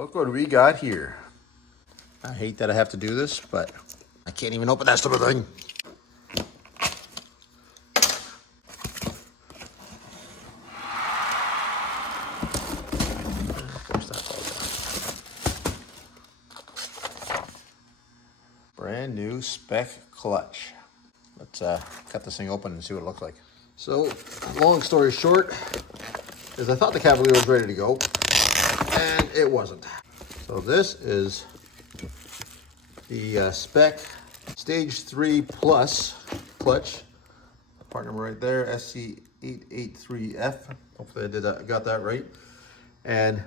Look what we got here. I hate that I have to do this, but I can't even open that stupid thing. Brand new spec clutch. Let's cut this thing open and see what it looks like. So, long story short, is I thought the Cavalier was ready to go, and it wasn't. So this is the Spec Stage 3 Plus clutch. Part number right there, SC883F. Hopefully I got that right. And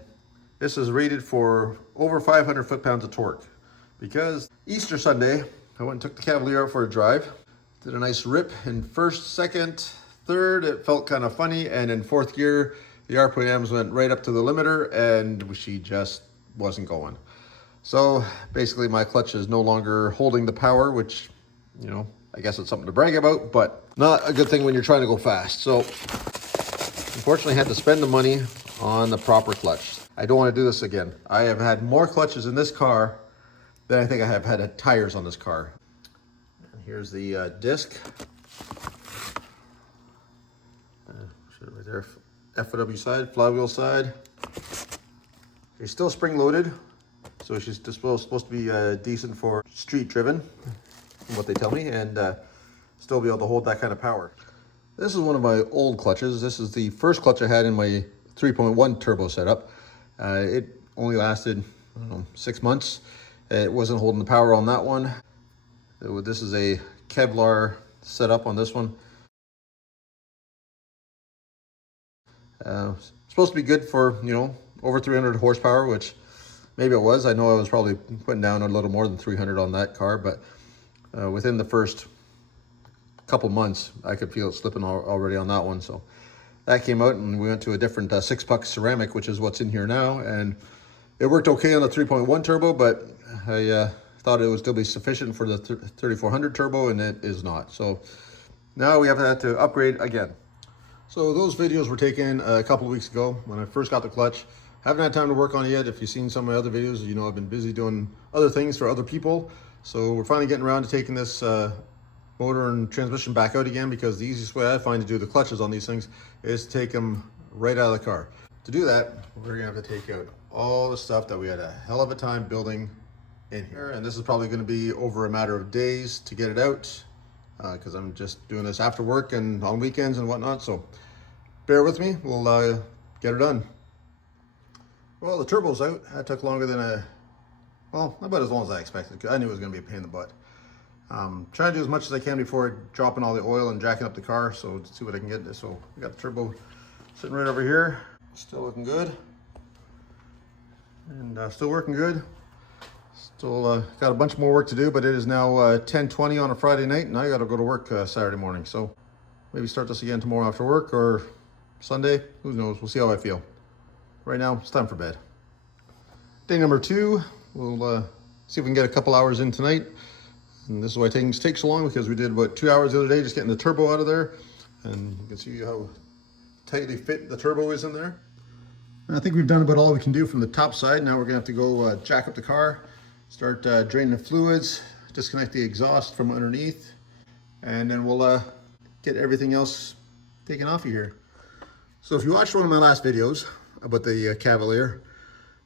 this is rated for over 500 foot-pounds of torque. Because Easter Sunday, I went and took the Cavalier out for a drive. Did a nice rip in first, second, third. It felt kind of funny. And in fourth gear, the RPMs went right up to the limiter and she just wasn't going. So basically my clutch is no longer holding the power, which, you know, I guess it's something to brag about, but not a good thing when you're trying to go fast. So unfortunately I had to spend the money on the proper clutch. I don't want to do this again. I have had more clutches in this car than I think I have had tires on this car. And here's the disc. Right there, FW side, flywheel side. She's still spring loaded, so she's just supposed to be decent for street driven, from what they tell me, and still be able to hold that kind of power. This is one of my old clutches. This is the first clutch I had in my 3.1 turbo setup. It only lasted, I don't know, 6 months. It wasn't holding the power on that one. This is a Kevlar setup on this one. Supposed to be good for, you know, over 300 horsepower, which maybe it was. I know I was probably putting down a little more than 300 on that car, but within the first couple months, I could feel it slipping already on that one. So that came out and we went to a different 6-puck ceramic, which is what's in here now. And it worked okay on the 3.1 turbo, but I thought it would still be sufficient for the 3400 turbo, and it is not. So now we have had to upgrade again. So those videos were taken a couple of weeks ago when I first got the clutch. Haven't had time to work on it yet. If you've seen some of my other videos, you know I've been busy doing other things for other people. So we're finally getting around to taking this motor and transmission back out again, because the easiest way I find to do the clutches on these things is to take them right out of the car. To do that, we're gonna have to take out all the stuff that we had a hell of a time building in here. And this is probably gonna be over a matter of days to get it out, because I'm just doing this after work and on weekends and whatnot. So bear with me, we'll get it done. Well, the turbo's out. That took longer than well, about as long as I expected. I knew it was gonna be a pain in the butt. Trying to do as much as I can before dropping all the oil and jacking up the car, so to see what I can get. So we got the turbo sitting right over here, still looking good, and still working good. Still got a bunch more work to do, but it is now 10:20 on a Friday night, and I got to go to work Saturday morning. So maybe start this again tomorrow after work or Sunday. Who knows? We'll see how I feel. Right now, it's time for bed. Day number 2. We'll see if we can get a couple hours in tonight. And this is why things take so long, because we did about 2 hours the other day just getting the turbo out of there. And you can see how tightly fit the turbo is in there. And I think we've done about all we can do from the top side. Now we're gonna have to go jack up the car, start draining the fluids, disconnect the exhaust from underneath, and then we'll get everything else taken off of here. So if you watched one of my last videos about the Cavalier,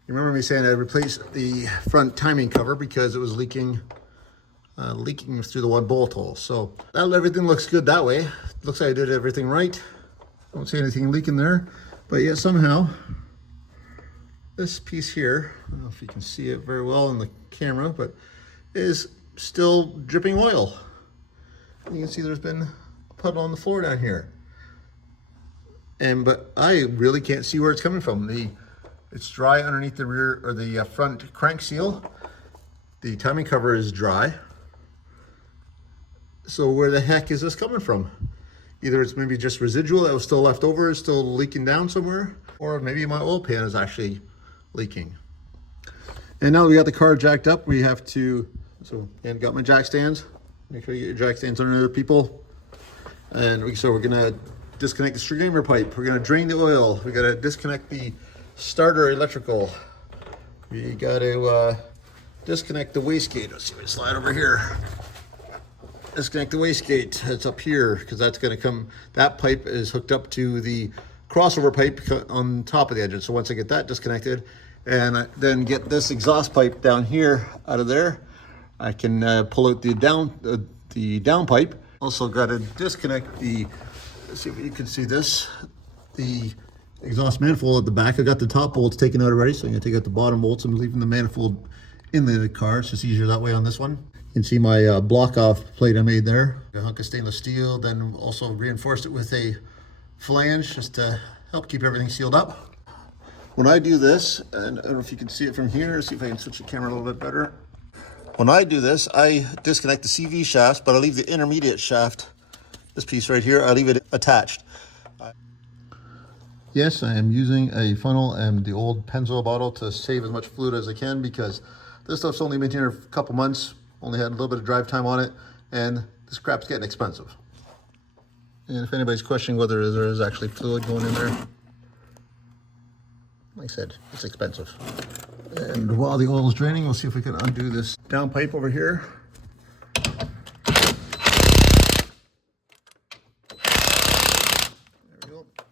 you remember me saying I replaced the front timing cover because it was leaking through the one bolt hole. So everything looks good that way. Looks like I did everything right. Don't see anything leaking there, but yet somehow this piece here, I don't know if you can see it very well in the camera, but is still dripping oil. And you can see there's been a puddle on the floor down here. But I really can't see where it's coming from. It's dry underneath the rear or the front crank seal. The timing cover is dry. So where the heck is this coming from? Either it's maybe just residual that was still left over, is still leaking down somewhere, or maybe my oil pan is actually leaking. And now that we got the car jacked up, we have to, and got my jack stands. Make sure you get your jack stands under there, people. And so we're gonna disconnect the streamer pipe. We're gonna drain the oil. We gotta disconnect the starter electrical. You got to disconnect the wastegate. Let's see if we slide over here. Disconnect the wastegate. It's up here because that's going to come. That pipe is hooked up to the crossover pipe on top of the engine. So once I get that disconnected, and I then get this exhaust pipe down here out of there, I can pull out the down pipe. Also got to disconnect the. Let's see if you can see this. The exhaust manifold at the back. I got the top bolts taken out already, so I'm gonna take out the bottom bolts. I'm leaving the manifold in the car. It's just easier that way on this one. You can see my block off plate I made there. A hunk of stainless steel, then also reinforced it with a flange just to help keep everything sealed up. When I do this, and I don't know if you can see it from here, see if I can switch the camera a little bit better. When I do this, I disconnect the CV shafts, but I leave the intermediate shaft, this piece right here, I leave it attached. Yes, I am using a funnel and the old Pennzoil bottle to save as much fluid as I can, because this stuff's only been here a couple months, only had a little bit of drive time on it, and this crap's getting expensive. And if anybody's questioning whether there is actually fluid going in there, like I said, it's expensive. And while the oil is draining, we'll see if we can undo this down pipe over here.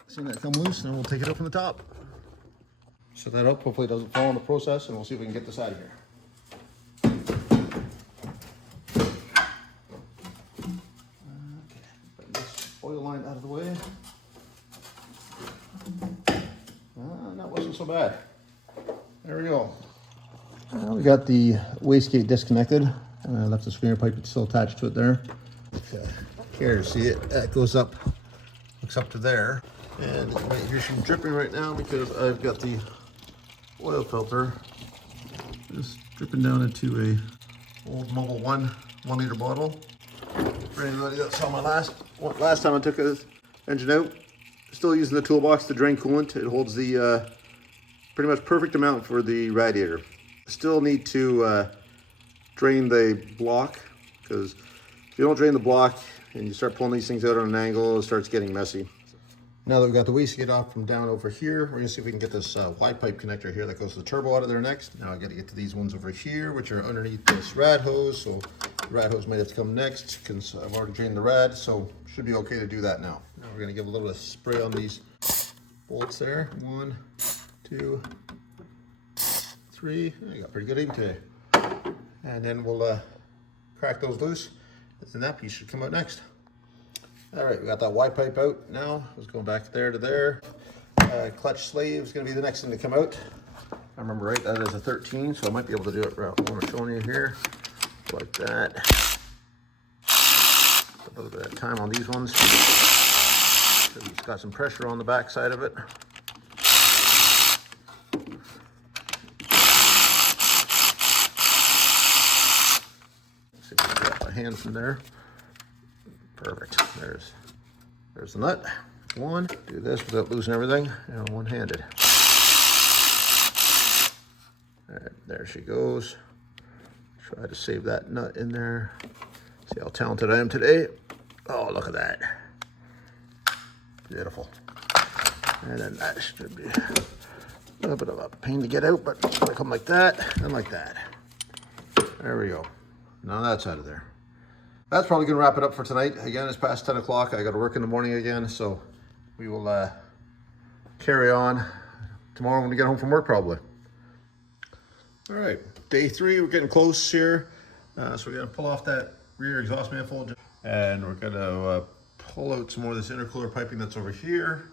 See that come loose, and then we'll take it up from the top. Set that up, hopefully it doesn't fall in the process, and we'll see if we can get this out of here. Okay, put this oil line out of the way. That wasn't so bad. There we go. We got the wastegate disconnected. I left the screener pipe, it's still attached to it there. Okay. Here, see it? That goes up, hooks up to there. And you might hear some dripping right now because I've got the oil filter just dripping down into a old Mobil 1 liter bottle. For anybody that saw my last time I took the engine out, still using the toolbox to drain coolant. It holds the pretty much perfect amount for the radiator. Still need to drain the block, because if you don't drain the block and you start pulling these things out on an angle, it starts getting messy. Now that we've got the wastegate off from down over here, we're gonna see if we can get this wide pipe connector here that goes to the turbo out of there next. Now I gotta get to these ones over here, which are underneath this rad hose. So the rad hose might have to come next, because I've already drained the rad, so should be okay to do that now. Now we're gonna give a little bit of spray on these bolts there. 1, 2, 3. I got pretty good aim today. And then we'll crack those loose, and that piece should come out next. All right, we got that wide pipe out now. Let's go back there to there. Clutch sleeve is gonna be the next thing to come out. I remember right, that is a 13, so I might be able to do it right when I'm showing you here, like that. A little bit of time on these ones. So it's got some pressure on the back side of it. See if I can get my hand from there. Perfect. There's the nut. One. Do this without losing everything, and one-handed. All right, there she goes. Try to save that nut in there. See how talented I am today. Oh, look at that. Beautiful. And then that should be a little bit of a pain to get out, but it's gonna come like that and like that. There we go. Now that's out of there. That's probably gonna wrap it up for tonight. Again, it's past 10 o'clock. I gotta work in the morning again, so we will carry on tomorrow when we get home from work probably. All right, day 3, we're getting close here. So we're gonna pull off that rear exhaust manifold, and we're gonna pull out some more of this intercooler piping that's over here.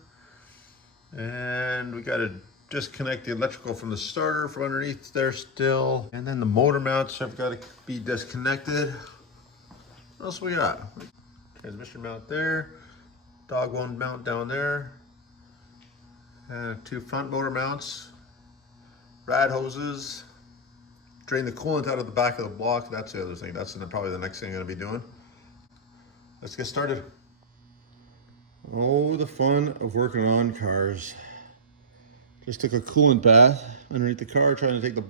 And we gotta disconnect the electrical from the starter from underneath there still. And then the motor mounts have gotta be disconnected. What else we got? Transmission mount there, dog one mount down there, and 2 front motor mounts, rad hoses, drain the coolant out of the back of the block. That's the other thing. That's probably the next thing I'm gonna be doing. Let's get started. Oh, the fun of working on cars. Just took a coolant bath underneath the car, trying to take the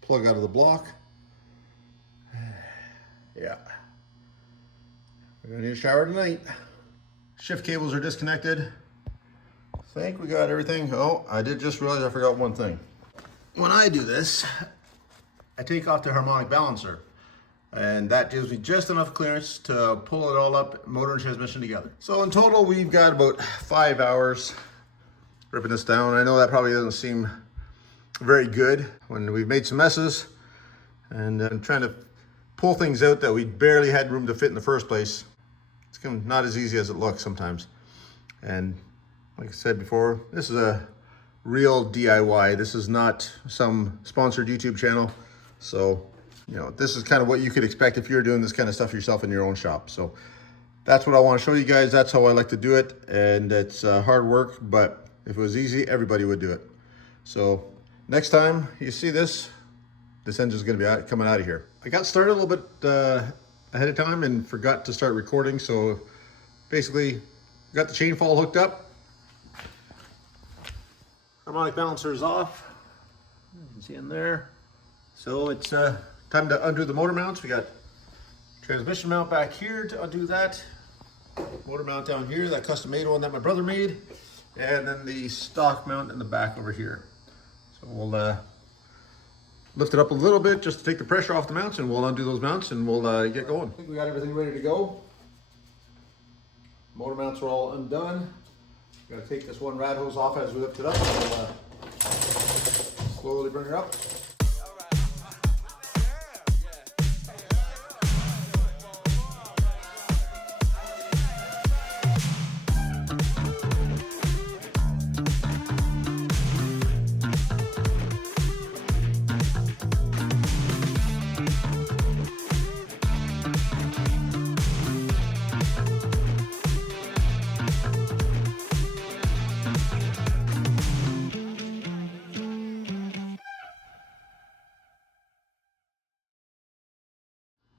plug out of the block. Yeah. We're gonna need a shower tonight. Shift cables are disconnected. I think we got everything. Oh, I did just realize I forgot one thing. when I do this, I take off the harmonic balancer, and that gives me just enough clearance to pull it all up, motor and transmission together. So in total, we've got about 5 hours ripping this down. I know that probably doesn't seem very good when we've made some messes, and I'm trying to pull things out that we barely had room to fit in the first place. It's not as easy as it looks sometimes. And like I said before, this is a real DIY. This is not some sponsored YouTube channel. So, you know, this is kind of what you could expect if you're doing this kind of stuff yourself in your own shop. So that's what I want to show you guys. That's how I like to do it. And it's hard work, but if it was easy, everybody would do it. So next time you see this, this engine's going to be coming out of here. I got started a little bit ahead of time and forgot to start recording. So basically, got the chain fall hooked up. Harmonic balancer is off. You can see in there. So it's time to undo the motor mounts. We got transmission mount back here to undo that. Motor mount down here, that custom made one that my brother made. And then the stock mount in the back over here. So we'll lift it up a little bit just to take the pressure off the mounts, and we'll undo those mounts and we'll get going. I think we got everything ready to go. Motor mounts are all undone. Got to take this one rad hose off as we lift it up. We'll slowly bring it up.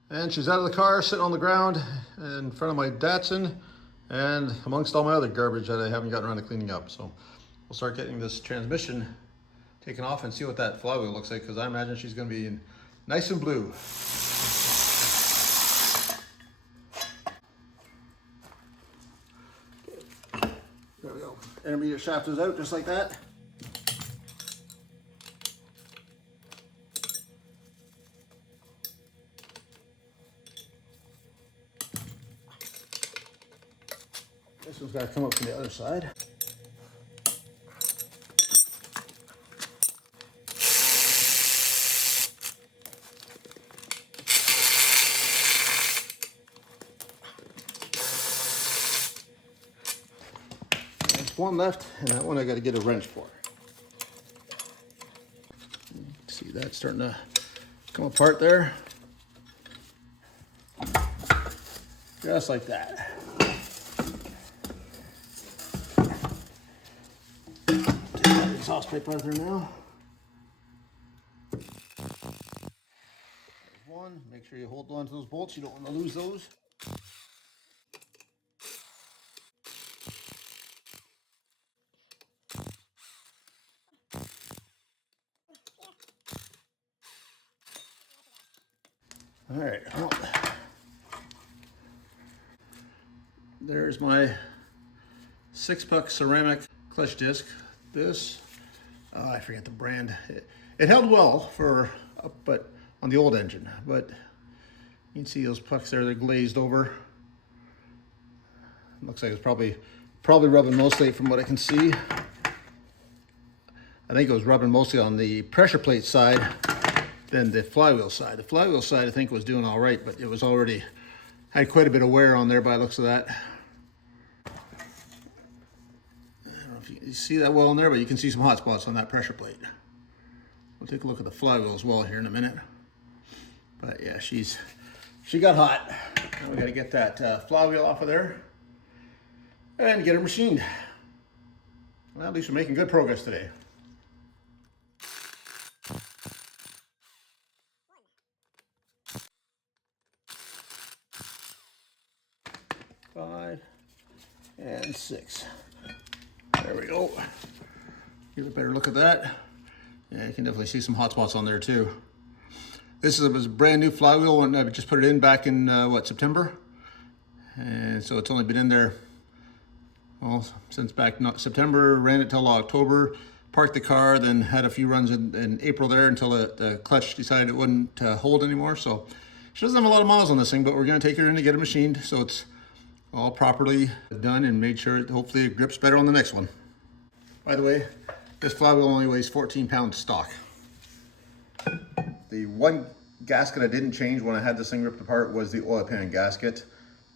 And she's out of the car, sitting on the ground in front of my Datsun and amongst all my other garbage that I haven't gotten around to cleaning up. So we'll start getting this transmission taken off and see what that flywheel looks like, because I imagine she's going to be nice and blue. There we go. Intermediate shaft is out just like that. This one's got to come up from the other side. There's one left, and that one I got to get a wrench for. See, that's starting to come apart there. Just like that. Exhaust pipe out there now. There's one. Make sure you hold on to those bolts. You don't want to lose those. All right. Well, there's my 6-puck ceramic clutch disc. This. I forget the brand. It held well for, but on the old engine, but you can see those pucks there, they're glazed over. Looks like it's probably rubbing mostly, from what I can see. I think it was rubbing mostly on the pressure plate side than the flywheel side. The flywheel side I think was doing all right, but it was already, had quite a bit of wear on there by the looks of that. You see that well in there, but you can see some hot spots on that pressure plate. We'll take a look at the flywheel as well here in a minute. But yeah, she got hot. Now we got to get that flywheel off of there and get her machined. Well, at least we're making good progress today. Five and 6. There we go. Give a better look at that. Yeah, you can definitely see some hot spots on there too. This is a brand new flywheel when I just put it in back in September, and so it's only been in there, well, since back September. Ran it till October, parked the car, then had a few runs in April there until the clutch decided it wouldn't hold anymore. So she doesn't have a lot of miles on this thing, but we're gonna take her in to get it machined so it's all properly done and made sure hopefully it grips better on the next one. By the way, this flywheel only weighs 14 pounds stock. The one gasket I didn't change when I had this thing ripped apart was the oil pan gasket.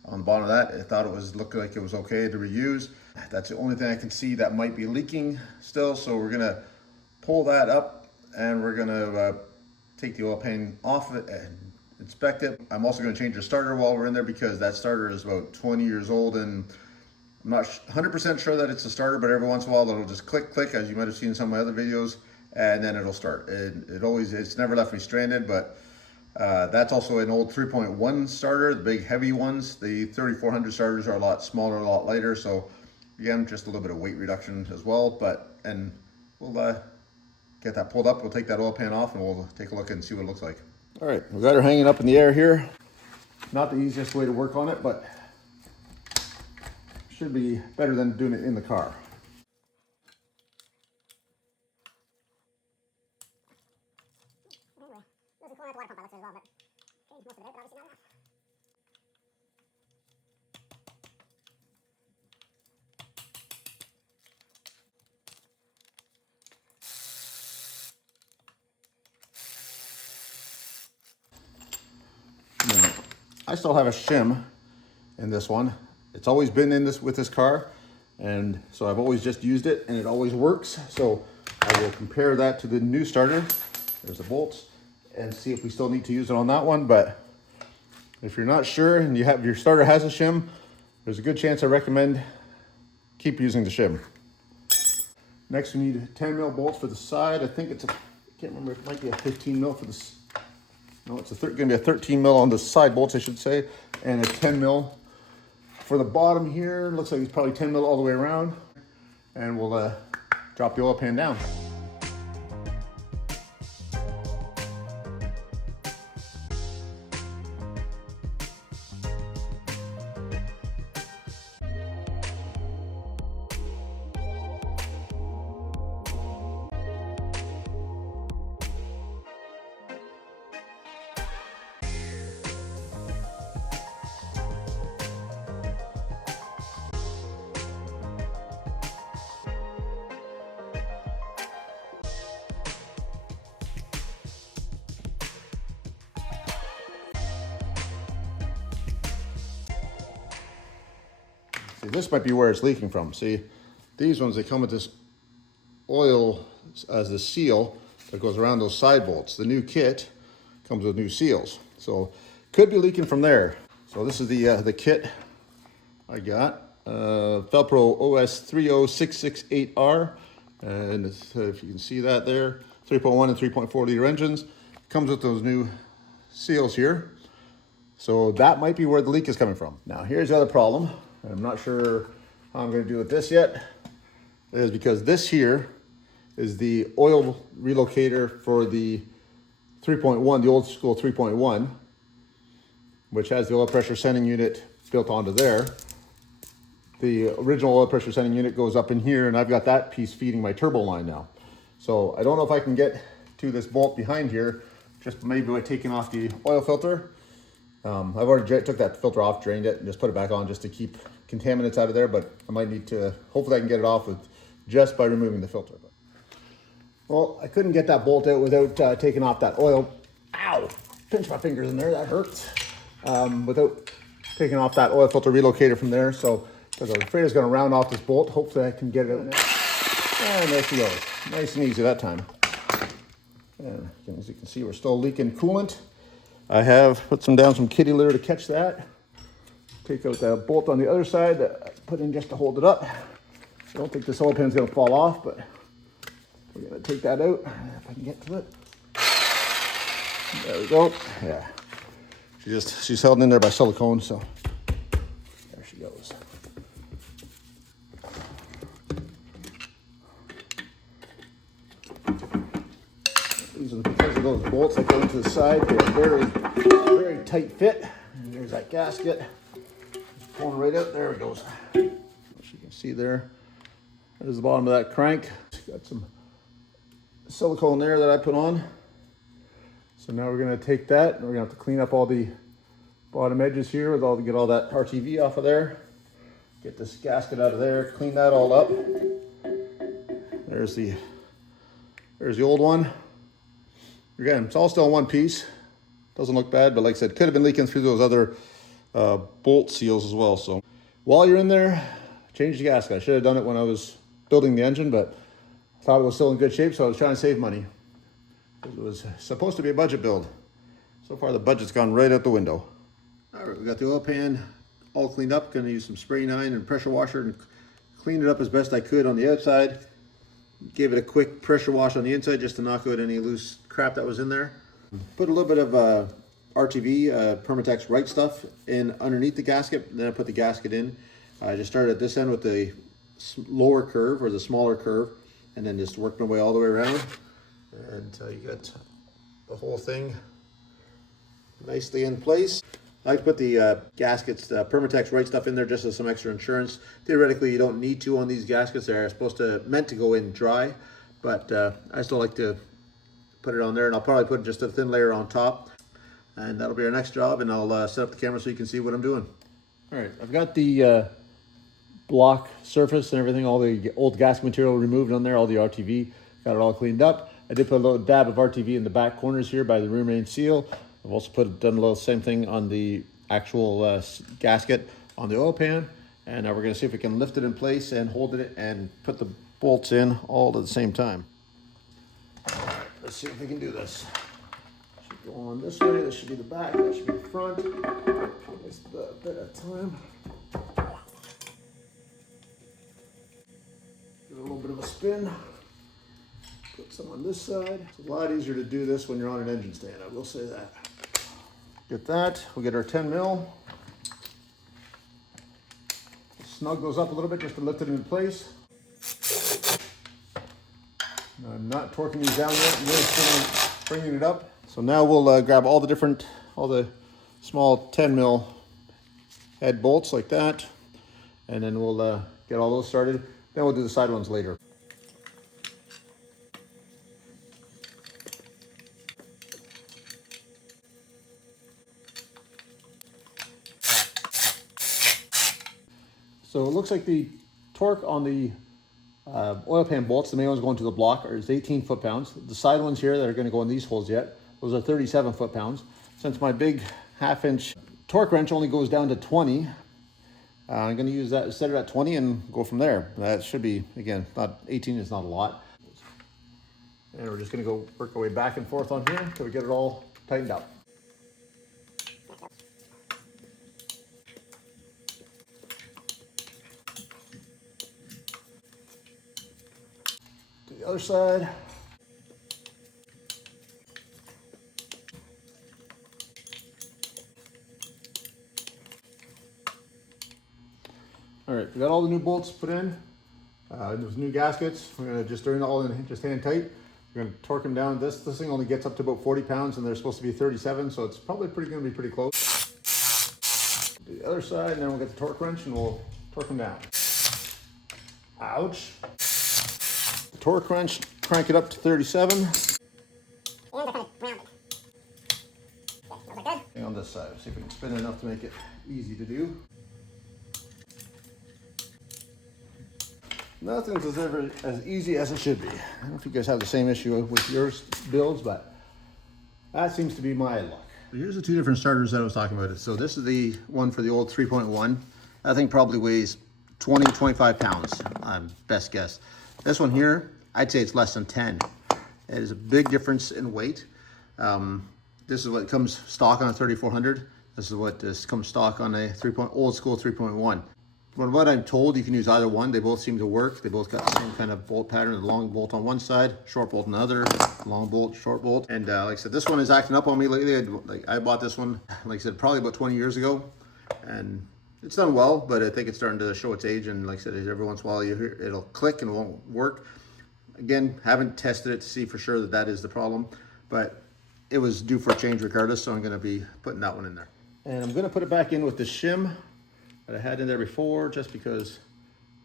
On the bottom of that, I thought it looked like it was okay to reuse. That's the only thing I can see that might be leaking still, so we're gonna pull that up and we're gonna take the oil pan off it and inspect it. I'm also gonna change the starter while we're in there because that starter is about 20 years old and I'm not 100% sure that it's a starter, but every once in a while it'll just click, click, as you might have seen in some of my other videos, and then it'll start. It's never left me stranded, but that's also an old 3.1 starter, the big heavy ones. The 3400 starters are a lot smaller, a lot lighter, so again, just a little bit of weight reduction as well. And we'll get that pulled up, we'll take that oil pan off, and we'll take a look and see what it looks like. All right, we got her hanging up in the air here. Not the easiest way to work on it, but should be better than doing it in the car. Now, I still have a shim in this one. It's always been in this with this car, and so I've always just used it and it always works. So I will compare that to the new starter. There's the bolts, and see if we still need to use it on that one. But if you're not sure and your starter has a shim, there's a good chance I recommend keep using the shim. Next we need 10 mil bolts for the side. I think it's I can't remember, it might be a 15 mil for this. No, it's gonna be a 13 mil on the side bolts, I should say, and a 10 mil for the bottom here. Looks like it's probably 10 mil all the way around. And we'll drop the oil pan down. See, this might be where it's leaking from. See, these ones, they come with this oil as the seal that goes around those side bolts. The new kit comes with new seals. So could be leaking from there. So this is the kit I got. Velcro OS 30668R. And if you can see that there, 3.1 and 3.4 liter engines. Comes with those new seals here. So that might be where the leak is coming from. Now here's the other problem. And I'm not sure how I'm going to do with this yet, is because this here is the oil relocator for the 3.1, the old school 3.1, which has the oil pressure sending unit built onto there. The original oil pressure sending unit goes up in here, and I've got that piece feeding my turbo line now. So I don't know if I can get to this bolt behind here, just maybe by taking off the oil filter. I've already took that filter off, drained it, and just put it back on just to keep contaminants out of there, but I might need to, hopefully I can get it off with just by removing the filter. Well, I couldn't get that bolt out without taking off that oil. Ow! Pinch my fingers in there, that hurts. Without taking off that oil filter relocator from there, so because I'm afraid it's going to round off this bolt. Hopefully I can get it out now. And there she goes. Nice and easy that time. And as you can see, we're still leaking coolant. I have put some kitty litter to catch that. Take out the bolt on the other side that I put in just to hold it up. I don't think this oil pan's gonna fall off, but we're gonna take that out if I can get to it. There we go. Yeah. She's held in there by silicone, so there she goes. These are because of those bolts that go into the side. They're very tight fit. And there's that gasket. Just pulling right out. There it goes. As you can see there, there's the bottom of that crank. It's got some silicone there that I put on. So now we're gonna take that and we're gonna have to clean up all the bottom edges here with get all that RTV off of there. Get this gasket out of there, clean that all up. There's the old one. Again, it's all still in one piece. Doesn't look bad, but like I said, could have been leaking through those other bolt seals as well. So while you're in there, change the gasket. I should have done it when I was building the engine, but I thought it was still in good shape, so I was trying to save money. It was supposed to be a budget build. So far, the budget's gone right out the window. All right, we got the oil pan all cleaned up. Gonna use some spray nine and pressure washer and clean it up as best I could on the outside. Gave it a quick pressure wash on the inside just to knock out any loose crap that was in there. Put a little bit of RTV, Permatex Right Stuff, in underneath the gasket. Then I put the gasket in. I just started at this end with the lower curve or the smaller curve, and then just worked my way all the way around. And you got the whole thing nicely in place. I put the gaskets, the Permatex Right Stuff in there just as some extra insurance. Theoretically, you don't need to on these gaskets. They're meant to go in dry, but I still like to put it on there, and I'll probably put just a thin layer on top. And that'll be our next job, and I'll set up the camera so you can see what I'm doing. All right, I've got the block surface and everything, all the old gasket material removed on there, all the RTV, got it all cleaned up. I did put a little dab of RTV in the back corners here by the rear main seal. I've also done a little same thing on the actual gasket on the oil pan. And now we're gonna see if we can lift it in place and hold it and put the bolts in all at the same time. All right, let's see if we can do this. Should go on this way, this should be the back, that should be the front. Just a bit of time. Give it a little bit of a spin. Put some on this side. It's a lot easier to do this when you're on an engine stand, I will say that. Get that, we'll get our 10 mil. Snug those up a little bit just to lift it in place. Now, I'm not torquing these down yet, I'm just bringing it up. So now we'll grab all the small 10 mil head bolts like that. And then we'll get all those started. Then we'll do the side ones later. So it looks like the torque on the oil pan bolts, the main ones going to the block, is 18 foot-pounds. The side ones here that are going to go in these holes yet, those are 37 foot-pounds. Since my big 1/2-inch torque wrench only goes down to 20, I'm going to use that, set it at 20 and go from there. That should be, again, not 18 is not a lot. And we're just going to go work our way back and forth on here until we get it all tightened up. The other side. All right, we got all the new bolts put in. Those new gaskets. We're gonna just turn all in, just hand tight. We're gonna torque them down. This thing only gets up to about 40 pounds, and they're supposed to be 37, so it's probably gonna be pretty close. Do the other side, and then we'll get the torque wrench and we'll torque them down. Ouch. The torque wrench, crank it up to 37. And on this side, see if we can spin it enough to make it easy to do. Nothing's ever as easy as it should be. I don't know if you guys have the same issue with your builds, but that seems to be my luck. Here's the two different starters that I was talking about. So this is the one for the old 3.1. That thing probably weighs 20 to 25 pounds, best guess. This one here, I'd say it's less than 10. It is a big difference in weight. This is what comes stock on a 3400. This is what comes stock on a old school 3.1. From what I'm told, you can use either one. They both seem to work. They both got the same kind of bolt pattern. The long bolt on one side, short bolt on the other, long bolt, short bolt. And like I said, this one is acting up on me lately. I bought this one, like I said, probably about 20 years ago. And it's done well, but I think it's starting to show its age. And like I said, every once in a while you hear it'll click and it won't work. Again, haven't tested it to see for sure that that is the problem. But it was due for a change regardless, so I'm going to be putting that one in there. And I'm going to put it back in with the shim that I had in there before, just because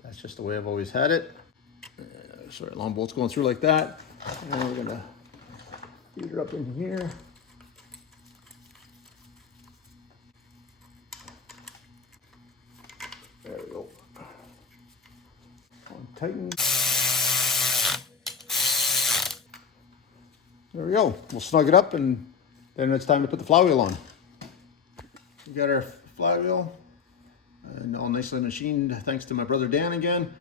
that's just the way I've always had it. Sorry, long bolt's going through like that. And we're gonna feed her up in here. There we go. Tighten. There we go. We'll snug it up and then it's time to put the flywheel on. We got our flywheel and all nicely machined thanks to my brother Dan again.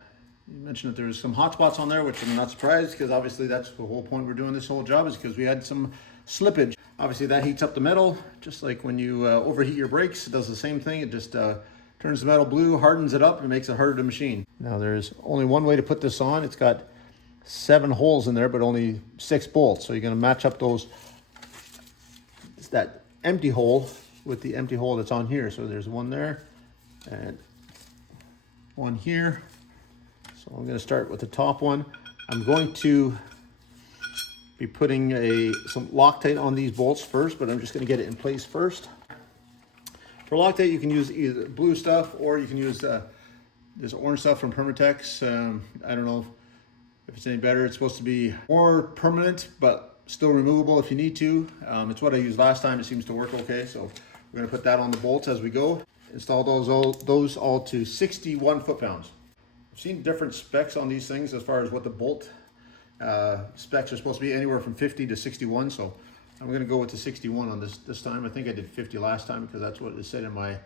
You mentioned that there's some hot spots on there, which I'm not surprised because obviously that's the whole point we're doing this whole job is because we had some slippage. Obviously that heats up the metal, just like when you overheat your brakes, it does the same thing. It just turns the metal blue, hardens it up, and makes it harder to machine. Now there's only one way to put this on. It's got 7 holes in there, but only 6 bolts. So you're gonna match up that empty hole with the empty hole that's on here. So there's one there and one here. So I'm going to start with the top one. I'm going to be putting some Loctite on these bolts first, but I'm just going to get it in place first. For Loctite, you can use either blue stuff or you can use this orange stuff from Permatex. I don't know if it's any better. It's supposed to be more permanent, but still removable if you need to. It's what I used last time. It seems to work okay. So we're going to put that on the bolts as we go. Install those all to 61 foot-pounds. I've seen different specs on these things as far as what the bolt specs are supposed to be, anywhere from 50 to 61. So I'm going to go with the 61 on this time. I think I did 50 last time because that's what it said in my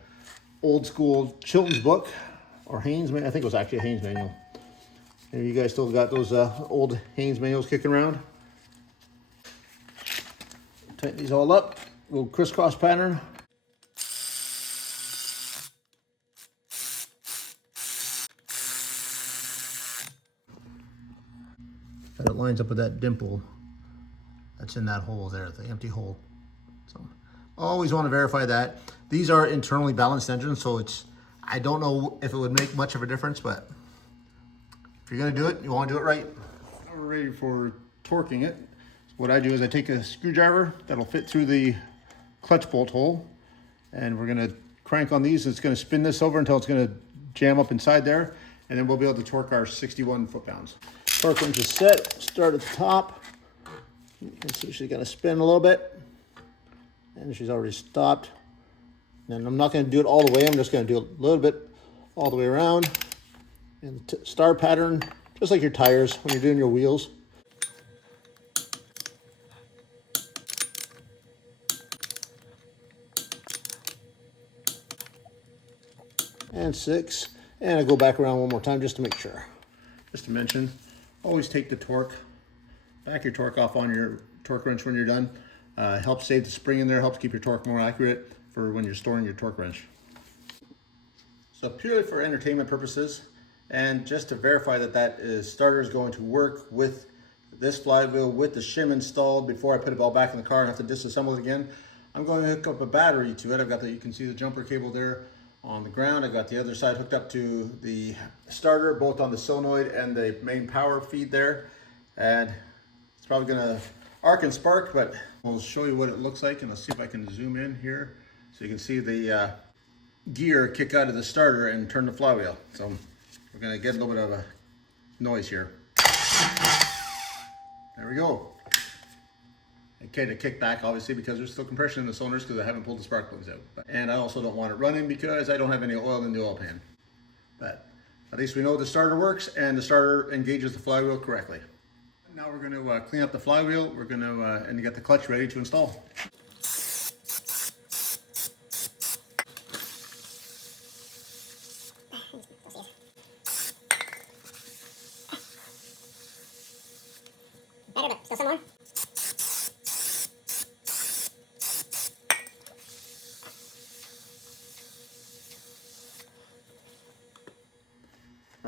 old school Chilton's book, or Haynes. I think it was actually a Haynes manual. And you guys still got those old Haynes manuals kicking around? Tighten these all up. Little crisscross pattern. That it lines up with that dimple that's in that hole there, the empty hole. So always want to verify that. These are internally balanced engines, so I don't know if it would make much of a difference, but if you're gonna do it, you want to do it right. Now we're ready for torquing it. So what I do is I take a screwdriver that'll fit through the clutch bolt hole, and we're gonna crank on these. It's gonna spin this over until it's gonna jam up inside there, and then we'll be able to torque our 61 foot-pounds. Torque wrench is set. Start at the top. So she's gonna spin a little bit, and she's already stopped. And I'm not gonna do it all the way. I'm just gonna do a little bit all the way around. And star pattern, just like your tires when you're doing your wheels. And 6. And I go back around one more time just to make sure. Just to mention, always take the torque, back your torque off on your torque wrench when you're done. Helps save the spring in there, helps keep your torque more accurate for when you're storing your torque wrench. So purely for entertainment purposes, and just to verify that starter is going to work with this flywheel with the shim installed before I put it all back in the car and have to disassemble it again, I'm going to hook up a battery to it. I've got you can see the jumper cable there on the ground. I've got the other side hooked up to the starter, both on the solenoid and the main power feed there. And it's probably gonna arc and spark, but I'll show you what it looks like, and let's see if I can zoom in here so you can see the gear kick out of the starter and turn the flywheel. So we're gonna get a little bit of a noise here. There we go. Okay, to kick back obviously because there's still compression in the cylinders because I haven't pulled the spark plugs out. And I also don't want it running because I don't have any oil in the oil pan. But at least we know the starter works and the starter engages the flywheel correctly. Now we're going to clean up the flywheel. We're going to and get the clutch ready to install. Better, but still some more.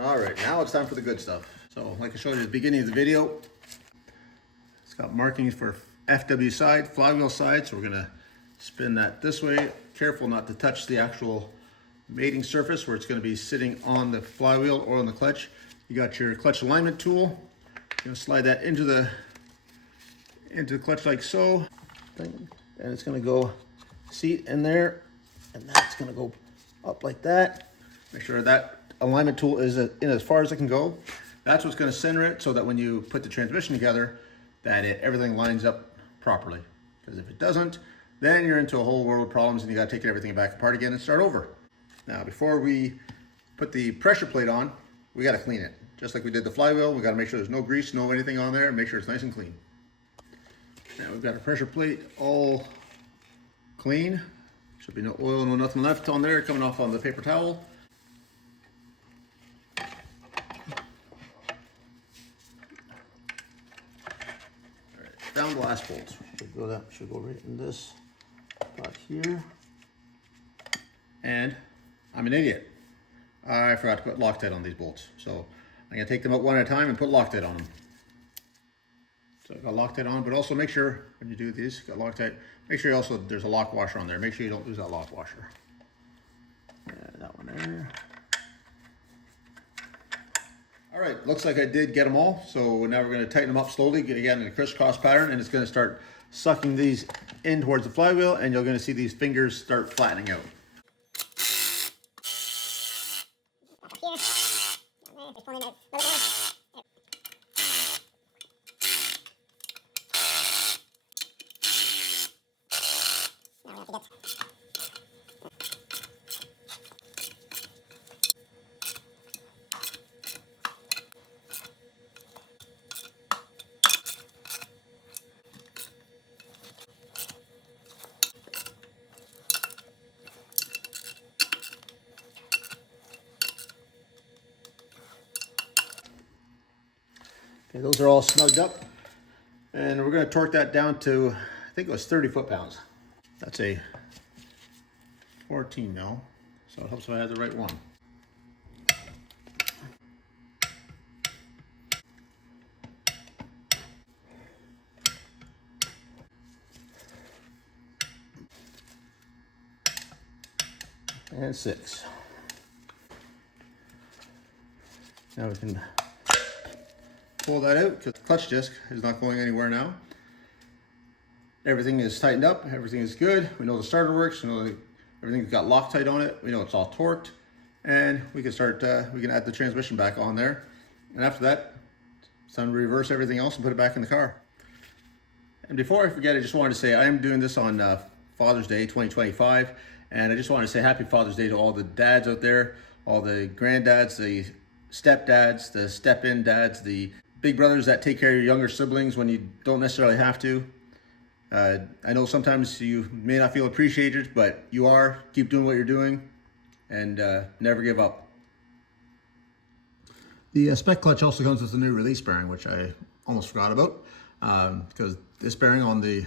All right, now it's time for the good stuff. So like I showed you at the beginning of the video, it's got markings for FW side, flywheel side. So we're gonna spin that this way. Careful not to touch the actual mating surface where it's gonna be sitting on the flywheel or on the clutch. You got your clutch alignment tool. You're gonna slide that into the clutch like so. And it's gonna go seat in there, and that's gonna go up like that. Make sure that alignment tool is in as far as it can go. That's what's going to center it so that when you put the transmission together, that everything lines up properly. Because if it doesn't, then you're into a whole world of problems and you gotta take everything back apart again and start over. Now, before we put the pressure plate on, we gotta clean it. Just like we did the flywheel, we gotta make sure there's no grease, no anything on there, and make sure it's nice and clean. Now we've got our pressure plate all clean. Should be no oil, no nothing left on there, coming off on the paper towel. All right, down the last bolt. Should go right in this spot here. And I'm an idiot. I forgot to put Loctite on these bolts. So I'm gonna take them out one at a time and put Loctite on them. So I've got Loctite on, but also make sure when you do these, got Loctite, make sure you also, there's a lock washer on there. Make sure you don't lose that lock washer. That one there. All right, looks like I did get them all. So now we're gonna tighten them up slowly, again in a crisscross pattern, and it's gonna start sucking these in towards the flywheel, and you're gonna see these fingers start flattening out. Okay, those are all snugged up, and we're going to torque that down to, I think it was 30 foot-pounds. That's a 14 mil, so it helps if I had the right one. And 6. Now we can pull that out because the clutch disc is not going anywhere now. Everything is tightened up, everything is good. We know the starter works, we know that everything's got Loctite on it, we know it's all torqued, and we can start, we can add the transmission back on there. And after that, it's time to reverse everything else and put it back in the car. And before I forget, I just wanted to say I am doing this on Father's Day 2025, and I just want to say happy Father's Day to all the dads out there, all the granddads, the stepdads, the step-in dads, the big brothers that take care of your younger siblings when you don't necessarily have to. I know sometimes you may not feel appreciated, but you are. Keep doing what you're doing, and never give up. The spec clutch also comes with a new release bearing, which I almost forgot about, because this bearing on the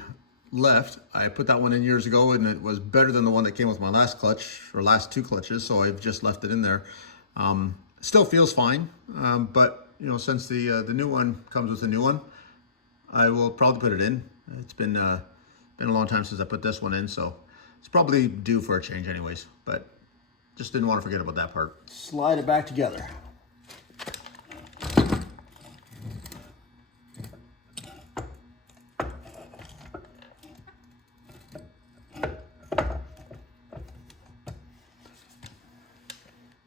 left, I put that one in years ago, and it was better than the one that came with my last clutch, or last 2 clutches, so I've just left it in there. Still feels fine, but you know, since the new one comes with a new one, I will probably put it in. It's been a long time since I put this one in, so it's probably due for a change anyways, but just didn't want to forget about that part. Slide it back together.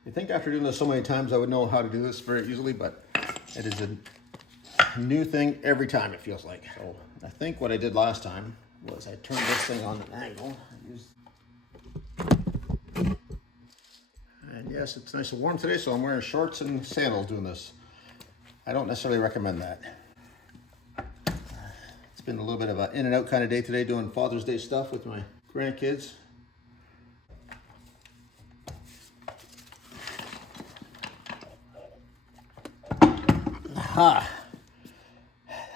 I think after doing this so many times, I would know how to do this very easily, but it is a new thing every time, it feels like. So I think what I did last time was I turned this thing on an angle. And yes, it's nice and warm today, so I'm wearing shorts and sandals doing this. I don't necessarily recommend that. It's been a little bit of an in and out kind of day today, doing Father's Day stuff with my grandkids. Aha!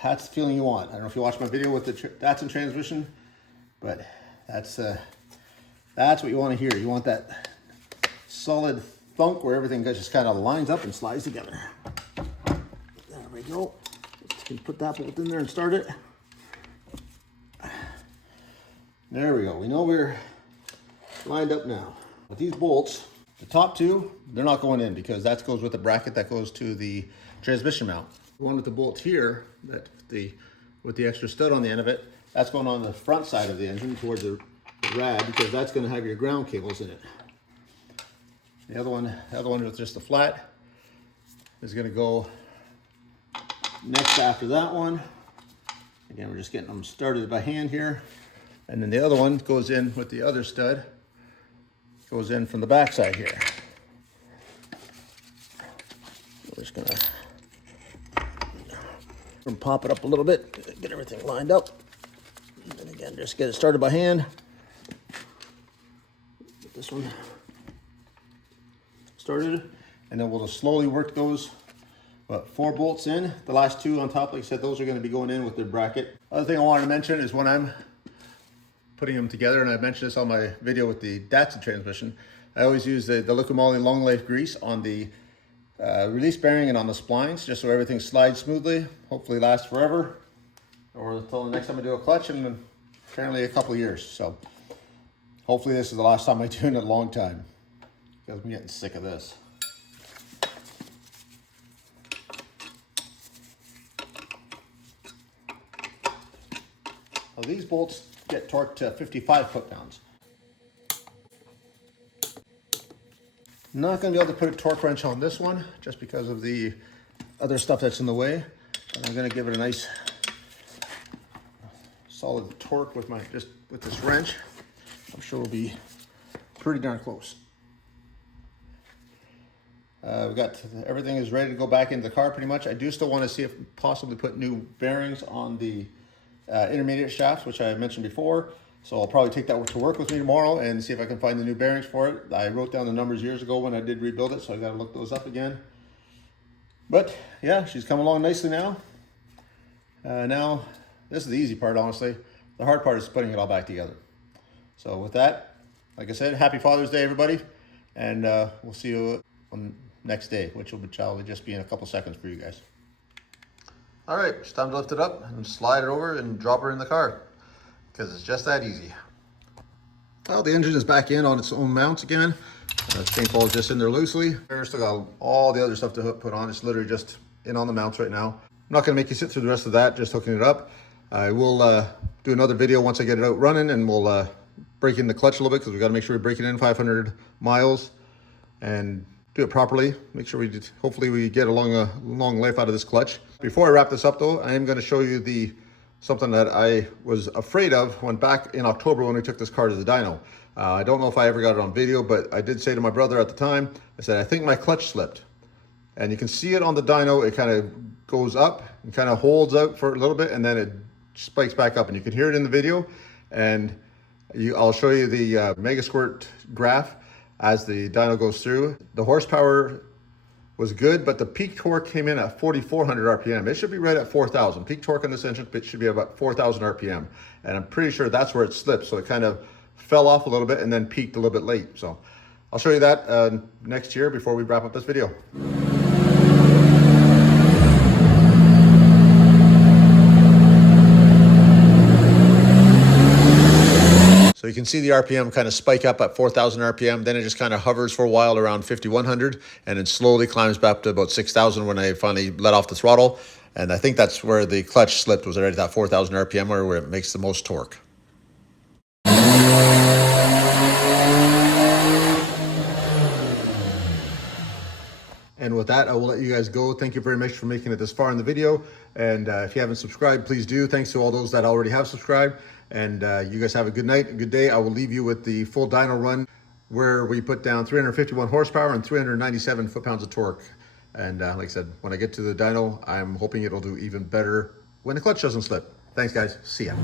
That's the feeling you want. I don't know if you watched my video with the that's in transmission, but that's what you want to hear. You want that solid thunk where everything just kind of lines up and slides together. There we go. Just can put that bolt in there and start it. There we go. We know we're lined up now. With these bolts, the top 2, they're not going in because that goes with the bracket that goes to the transmission mount. The one with the bolt here, with the extra stud on the end of it, that's going on the front side of the engine towards the rad because that's going to have your ground cables in it. The other one with just the flat is going to go next after that one. Again, we're just getting them started by hand here. And then the other one goes in with the other stud, goes in from the back side here. We're just gonna pop it up a little bit, get everything lined up. And again, just get it started by hand. Get this one started, and then we'll just slowly work those 4 bolts in. The last 2 on top, like I said, those are going to be going in with their bracket. Other thing I wanted to mention is when I'm putting them together, and I mentioned this on my video with the Datsun transmission, I always use the liquid moly long life grease on the release bearing and on the splines, just so everything slides smoothly, hopefully lasts forever, or until the next time I do a clutch, and apparently a couple of years. So hopefully this is the last time I do it in a long time, because I'm getting sick of this. Well, these bolts get torqued to 55 foot-pounds. Not going to be able to put a torque wrench on this one just because of the other stuff that's in the way. But I'm going to give it a nice solid torque with this wrench. I'm sure we'll be pretty darn close. We got everything is ready to go back into the car pretty much. I do still want to see if possibly put new bearings on the intermediate shafts, which I mentioned before. So I'll probably take that to work with me tomorrow and see if I can find the new bearings for it. I wrote down the numbers years ago when I did rebuild it, so I got to look those up again. But yeah, she's coming along nicely now. Now, this is the easy part, honestly. The hard part is putting it all back together. So with that, like I said, happy Father's Day, everybody. And we'll see you on next day, which will probably just be in a couple seconds for you guys. All right, it's time to lift it up and slide it over and drop her in the car, because it's just that easy. Well, the engine is back in on its own mounts again. The chain ball is just in there loosely. There's still got all the other stuff to put on. It's literally just in on the mounts right now. I'm not gonna make you sit through the rest of that, just hooking it up. I will do another video once I get it out running, and we'll break in the clutch a little bit, because we gotta make sure we break it in 500 miles and do it properly. Make sure hopefully we get a long life out of this clutch. Before I wrap this up though, I am gonna show you something that I was afraid of when back in October when we took this car to the dyno. I don't know if I ever got it on video, but I did say to my brother at the time, I said, I think my clutch slipped. And you can see it on the dyno, it kind of goes up and kind of holds out for a little bit, and then it spikes back up. And you can hear it in the video, and I'll show you the Mega Squirt graph as the dyno goes through. The horsepower was good, but the peak torque came in at 4,400 RPM. It should be right at 4,000. Peak torque on this engine should be about 4,000 RPM. And I'm pretty sure that's where it slipped. So it kind of fell off a little bit and then peaked a little bit late. So I'll show you that next year before we wrap up this video. So you can see the RPM kind of spike up at 4,000 RPM, then it just kind of hovers for a while around 5,100, and then slowly climbs back to about 6,000 when I finally let off the throttle. And I think that's where the clutch slipped, was right at that 4,000 RPM where it makes the most torque. And with that, I will let you guys go. Thank you very much for making it this far in the video. And if you haven't subscribed, please do. Thanks to all those that already have subscribed. And you guys have a good night, a good day. I will leave you with the full dyno run where we put down 351 horsepower and 397 foot-pounds of torque. And like I said, when I get to the dyno, I'm hoping it'll do even better when the clutch doesn't slip. Thanks, guys. See ya.